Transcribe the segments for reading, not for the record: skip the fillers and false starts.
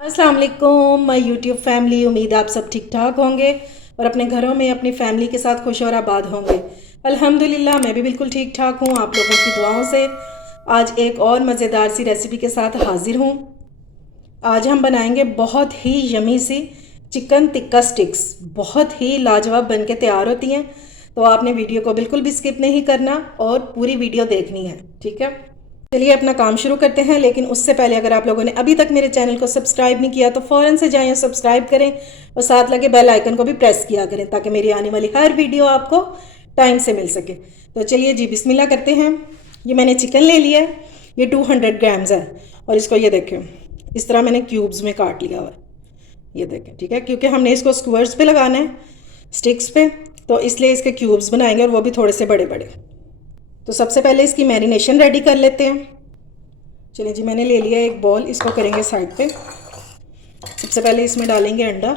अस्सलाम वालेकुम my YouTube family. उम्मीद आप सब ठीक ठाक होंगे और अपने घरों में अपनी फैमिली के साथ खुश और आबाद होंगे। अल्हम्दुलिल्लाह मैं भी बिल्कुल ठीक ठाक हूँ आप लोगों की दुआओं से। आज एक और मज़ेदार सी रेसिपी के साथ हाजिर हूँ। आज हम बनाएंगे बहुत ही यमी सी चिकन टिक्का स्टिक्स। बहुत ही लाजवाब बन के तैयार होती हैं, तो आपने वीडियो को बिल्कुल भी स्किप नहीं करना और पूरी वीडियो देखनी है, ठीक है। चलिए अपना काम शुरू करते हैं, लेकिन उससे पहले अगर आप लोगों ने अभी तक मेरे चैनल को सब्सक्राइब नहीं किया तो फ़ौरन से जाएं और सब्सक्राइब करें और साथ लगे बेल आइकन को भी प्रेस किया करें ताकि मेरी आने वाली हर वीडियो आपको टाइम से मिल सके। तो चलिए जी बिस्मिल्लाह करते हैं। ये मैंने चिकन ले लिया है, ये 200 ग्राम्स है और इसको ये देखें इस तरह मैंने क्यूब्स में काट लिया हुआ है। ये देखें, ठीक है, क्योंकि हमने इसको स्क्वायर्स पे लगाना है, स्टिक्स पे, तो इसलिए इसके क्यूब्स बनाएंगे और वो भी थोड़े से बड़े बड़े। तो सबसे पहले इसकी मैरिनेशन रेडी कर लेते हैं। चलिए जी, मैंने ले लिया एक बॉल, इसको करेंगे साइड पे। सबसे पहले इसमें डालेंगे अंडा।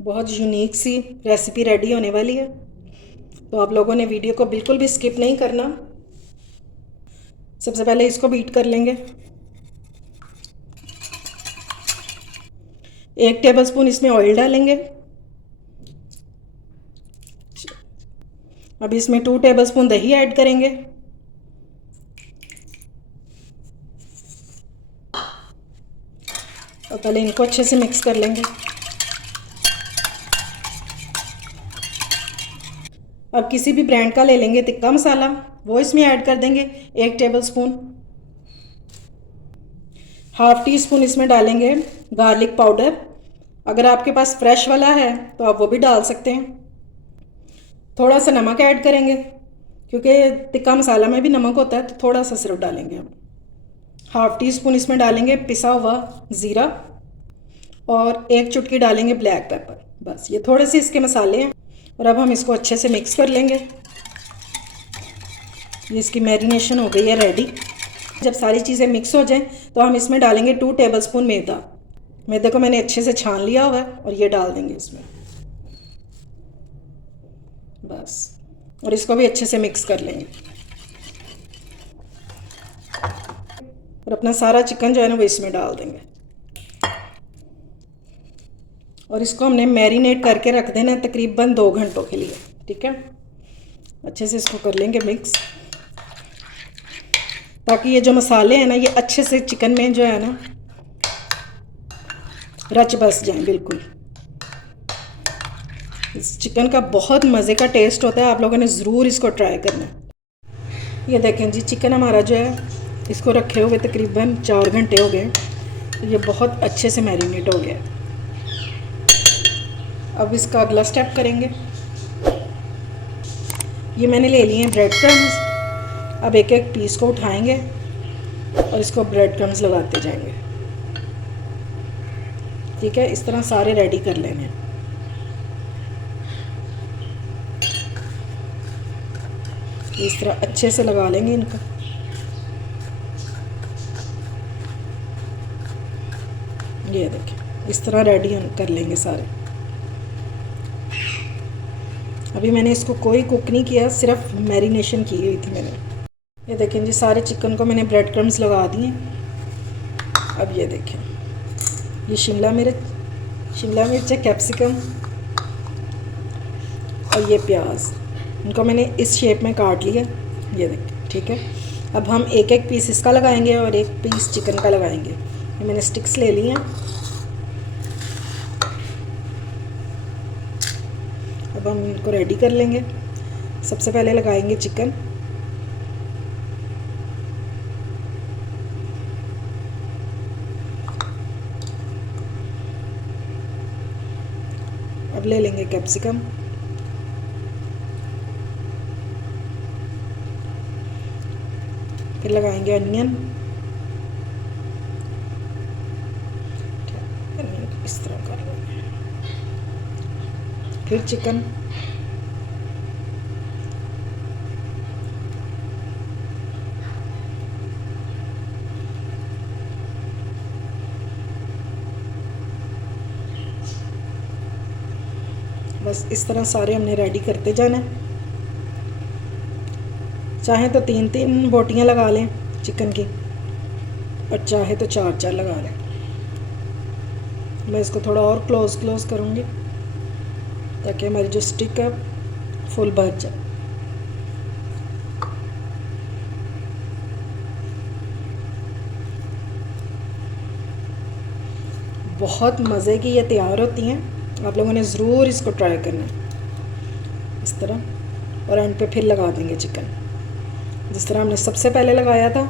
बहुत यूनिक सी रेसिपी रेडी होने वाली है, तो आप लोगों ने वीडियो को बिल्कुल भी स्किप नहीं करना। सबसे पहले इसको बीट कर लेंगे। 1 टेबलस्पून इसमें ऑयल डालेंगे। अब इसमें 2 टेबलस्पून दही ऐड करेंगे। और पहले इनको अच्छे से मिक्स कर लेंगे। अब किसी भी ब्रांड का ले लेंगे टिक्का मसाला, वो इसमें ऐड कर देंगे 1 टेबलस्पून। हाफ टी स्पून इसमें डालेंगे गार्लिक पाउडर। अगर आपके पास फ्रेश वाला है तो आप वो भी डाल सकते हैं। थोड़ा सा नमक ऐड करेंगे, क्योंकि टिक्का मसाला में भी नमक होता है, तो थोड़ा सा सिर्फ डालेंगे हम। हाफ टी स्पून इसमें डालेंगे पिसा हुआ ज़ीरा और 1 चुटकी डालेंगे ब्लैक पेपर। बस ये थोड़े से इसके मसाले हैं और अब हम इसको अच्छे से मिक्स कर लेंगे। ये इसकी मैरिनेशन हो गई है रेडी। जब सारी चीज़ें मिक्स हो जाएं तो हम इसमें डालेंगे 2 टेबलस्पून मैदा। मैदे को मैंने अच्छे से छान लिया हुआ है और ये डाल देंगे इसमें। बस, और इसको भी अच्छे से मिक्स कर लेंगे और अपना सारा चिकन जो है ना वो इसमें डाल देंगे और इसको हमने मैरिनेट करके रख देना है तकरीबन 2 घंटों के लिए, ठीक है। अच्छे से इसको कर लेंगे मिक्स, ताकि ये जो मसाले हैं ना ये अच्छे से चिकन में जो है ना रच बस जाएं बिल्कुल। इस चिकन का बहुत मज़े का टेस्ट होता है, आप लोगों ने ज़रूर इसको ट्राई करना है। ये देखें जी, चिकन हमारा जो है इसको रखे हुए तकरीबन 4 घंटे हो गए, तो ये बहुत अच्छे से मैरिनेट हो गया। अब इसका अगला स्टेप करेंगे। ये मैंने ले लिए हैं ब्रेड क्रम्स। अब एक एक पीस को उठाएंगे और इसको ब्रेड क्रम्स लगाते जाएंगे, ठीक है। इस तरह सारे रेडी कर लेने हैं। इस तरह अच्छे से लगा लेंगे इनका। ये देखिए इस तरह रेडी कर लेंगे सारे। अभी मैंने इसको कोई कुक नहीं किया, सिर्फ मैरिनेशन की हुई थी मैंने। ये देखें जी, सारे चिकन को मैंने ब्रेड क्रम्स लगा दिए। अब ये देखें, ये शिमला मिर्च है, कैप्सिकम और ये प्याज, इनको मैंने इस शेप में काट लिया। ये देखें, ठीक है। अब हम एक एक पीस इसका लगाएंगे और एक पीस चिकन का लगाएंगे। ये मैंने स्टिक्स ले ली हैं। अब हम इनको रेडी कर लेंगे। सबसे पहले लगाएंगे चिकन। अब ले लेंगे कैप्सिकम। फिर लगाएंगे अनियन। इस तरह कर लेंगे। फिर चिकन। बस इस तरह सारे हमने रेडी करते जाना है। चाहें तो 3-3 बोटियां लगा लें चिकन की, और चाहे तो 4-4 लगा लें। मैं इसको थोड़ा और क्लोज करूँगी ताकि हमारी जो स्टिक है फुल भर जाए। बहुत मज़े की ये तैयार होती हैं, आप लोगों ने ज़रूर इसको ट्राई करना है इस तरह, और एंड पे फिर लगा देंगे चिकन। जिस तरह हमने सबसे पहले लगाया था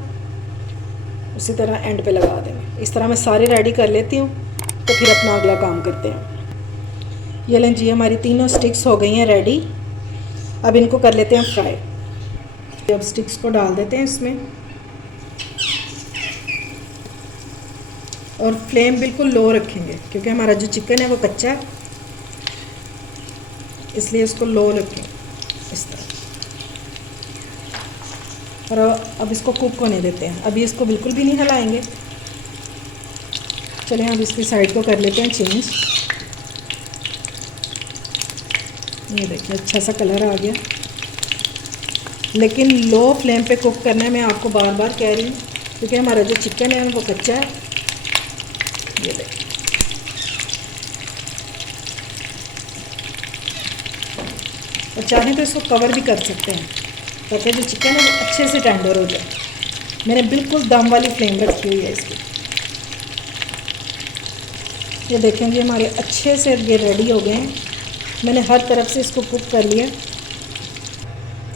उसी तरह एंड पे लगा देंगे। इस तरह मैं सारे रेडी कर लेती हूँ, तो फिर अपना अगला काम करते हैं। ये लें जी, हमारी तीनों स्टिक्स हो गई हैं रेडी। अब इनको कर लेते हैं फ्राई। अब स्टिक्स को डाल देते हैं इसमें, और फ्लेम बिल्कुल लो रखेंगे क्योंकि हमारा जो चिकन है वो कच्चा है, इसलिए इसको लो रखें इस तरह। और अब इसको कुक होने देते हैं। अभी इसको बिल्कुल भी नहीं हिलाएंगे। चलें अब इसकी साइड को कर लेते हैं चेंज। ये देखिए अच्छा सा कलर आ गया, लेकिन लो फ्लेम पे कुक करना है, मैं आपको बार बार कह रही हूँ, क्योंकि हमारा जो चिकन है वो कच्चा है। ये देखिए और चाहें तो इसको कवर भी कर सकते हैं ताकि जो चिकन है वो अच्छे से टेंडर हो जाए। मैंने बिल्कुल दम वाली फ्लेम रखी हुई है इसकी। ये देखेंगे हमारे अच्छे से ये रेडी हो गए हैं। मैंने हर तरफ से इसको कुक कर लिया।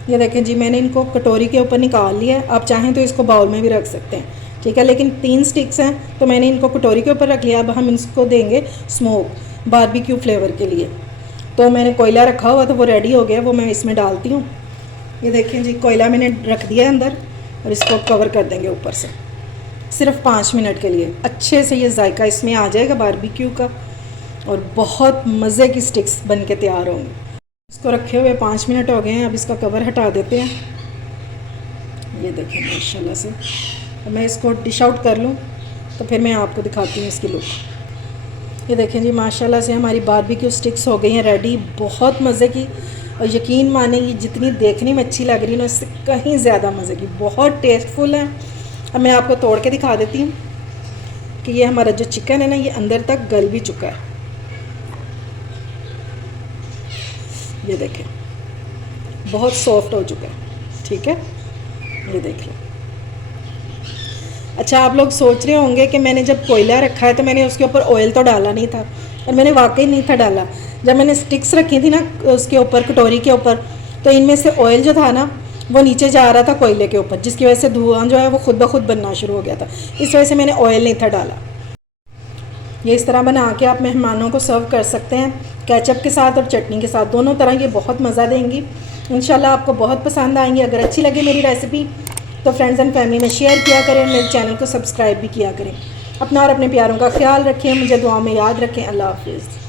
ये देखें जी, मैंने इनको कटोरी के ऊपर निकाल लिया है। आप चाहें तो इसको बाउल में भी रख सकते हैं, ठीक है, लेकिन 3 स्टिक्स हैं तो मैंने इनको कटोरी के ऊपर रख लिया। अब हम इसको देंगे स्मोक बारबेक्यू फ्लेवर के लिए। तो मैंने कोयला रखा हुआ तो वो रेडी हो गया, वो मैं इसमें डालती हूँ। ये देखें जी, कोयला मैंने रख दिया है अंदर, और इसको कवर कर देंगे ऊपर से सिर्फ 5 मिनट के लिए। अच्छे से ये जायका इसमें आ जाएगा बारबेक्यू का, और बहुत मज़े की स्टिक्स बन के तैयार होंगी। इसको रखे हुए 5 मिनट हो गए हैं। अब इसका कवर हटा देते हैं। ये देखें माशाल्लाह से। अब मैं इसको डिश आउट कर लूँ तो फिर मैं आपको दिखाती हूँ इसकी लुक। ये देखें जी, माशाल्लाह से हमारी बारबेक्यू स्टिक्स हो गई हैं रेडी। बहुत मज़े की, और यकीन मानेंगी जितनी देखने में अच्छी लग रही है ना, इससे कहीं ज़्यादा मज़े की, बहुत टेस्टफुल है। अब मैं आपको तोड़ के दिखा देती हूँ कि ये हमारा जो चिकन है ना, ये अंदर तक गल भी चुका है। ये देखें बहुत सॉफ्ट हो चुका है, ठीक है, ये देख लो। अच्छा, आप लोग सोच रहे होंगे कि मैंने जब कोयला रखा है तो मैंने उसके ऊपर ऑयल तो डाला नहीं था, और मैंने वाकई नहीं था डाला। जब मैंने स्टिक्स रखी थी ना उसके ऊपर, कटोरी के ऊपर, तो इनमें से ऑयल जो था ना वो नीचे जा रहा था कोयले के ऊपर, जिसकी वजह से धुआं जो है वो खुद ब खुद बनना शुरू हो गया था। इस वजह से मैंने ऑयल नहीं था डाला। ये इस तरह बना के आप मेहमानों को सर्व कर सकते हैं, केचप के साथ और चटनी के साथ, दोनों तरह ये बहुत मज़ा देंगी। इंशाल्लाह आपको बहुत पसंद आएंगी। अगर अच्छी लगे मेरी रेसिपी तो फ्रेंड्स एंड फैमिली में शेयर किया करें, मेरे चैनल को सब्सक्राइब भी किया करें। अपना और अपने प्यारों का ख्याल रखें, मुझे दुआ में याद रखें। अल्लाह हाफिज़।